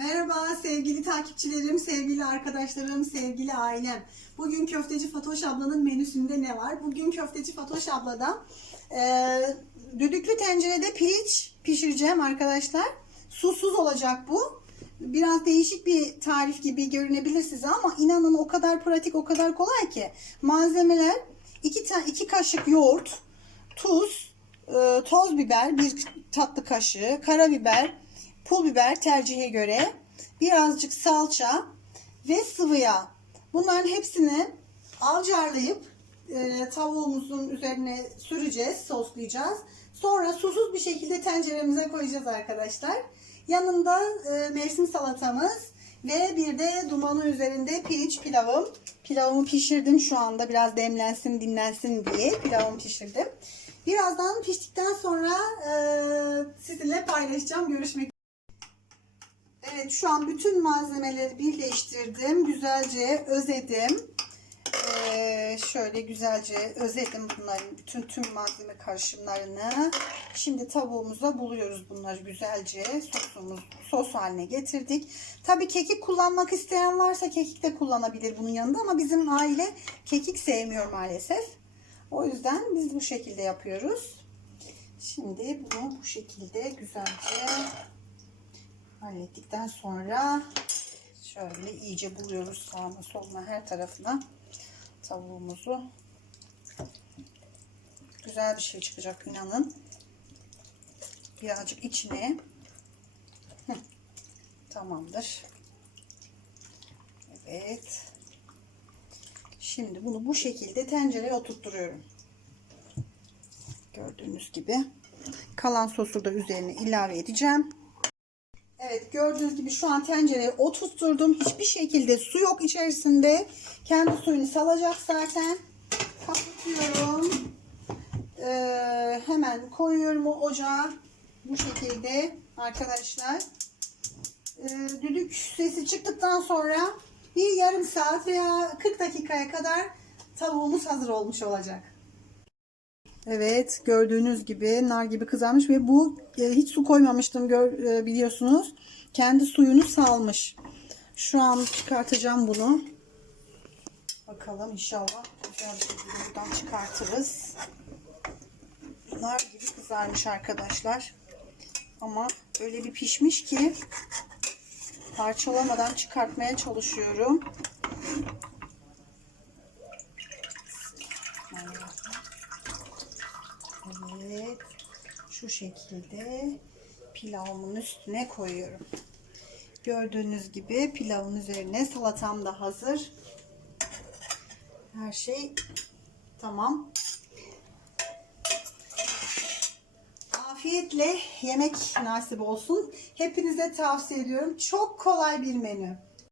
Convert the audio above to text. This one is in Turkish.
Merhaba sevgili takipçilerim, sevgili arkadaşlarım, sevgili ailem. Bugün Köfteci Fatoş ablanın menüsünde ne var? Bugün Köfteci Fatoş ablada e, düdüklü tencerede pirinç pişireceğim arkadaşlar. Susuz olacak bu. Biraz değişik bir tarif gibi görünebilir size ama inanın o kadar pratik, o kadar kolay ki. Malzemeler 2 iki kaşık yoğurt, tuz, e, toz biber, bir tatlı kaşığı, karabiber, pul biber tercihe göre, birazcık salça ve sıvı yağ. Bunların hepsini avcarlayıp e, tavuğumuzun üzerine süreceğiz, soslayacağız. Sonra susuz bir şekilde tenceremize koyacağız arkadaşlar. Yanında e, mevsim salatamız ve bir de dumanı üzerinde pirinç pilavım. Pilavımı pişirdim şu anda biraz demlensin dinlensin diye pilavımı pişirdim. Birazdan piştikten sonra e, sizinle paylaşacağım. Görüşmek Evet şu an bütün malzemeleri birleştirdim. Güzelce özedim. Ee, şöyle güzelce özedim bunların bütün tüm malzeme karışımlarını. Şimdi tavuğumuza buluyoruz bunları güzelce. Sosumuz sos haline getirdik. Tabii kekik kullanmak isteyen varsa kekik de kullanabilir bunun yanında ama bizim aile kekik sevmiyor maalesef. O yüzden biz bu şekilde yapıyoruz. Şimdi bunu bu şekilde güzelce hallettikten sonra şöyle iyice buluyoruz sağına soluna her tarafına tavuğumuzu. Güzel bir şey çıkacak inanın. Birazcık içine. Tamamdır. Evet. Şimdi bunu bu şekilde tencereye oturtturuyorum. Gördüğünüz gibi. Kalan sosu da üzerine ilave edeceğim. Evet gördüğünüz gibi şu an tencereye oturtturdum. Hiçbir şekilde su yok içerisinde. Kendi suyunu salacak zaten. Kapatıyorum. Ee, hemen koyuyorum o ocağa. Bu şekilde arkadaşlar. Ee, düdük sesi çıktıktan sonra bir yarım saat veya 40 dakikaya kadar tavuğumuz hazır olmuş olacak. Evet gördüğünüz gibi nar gibi kızarmış ve bu e, hiç su koymamıştım gör, e, biliyorsunuz. Kendi suyunu salmış. Şu an çıkartacağım bunu. Bakalım inşallah güzel bir şekilde buradan çıkartırız. Nar gibi kızarmış arkadaşlar. Ama öyle bir pişmiş ki parçalamadan çıkartmaya çalışıyorum. Evet. Şu şekilde pilavımın üstüne koyuyorum. Gördüğünüz gibi pilavın üzerine salatam da hazır. Her şey tamam. Afiyetle yemek nasip olsun. Hepinize tavsiye ediyorum. Çok kolay bir menü.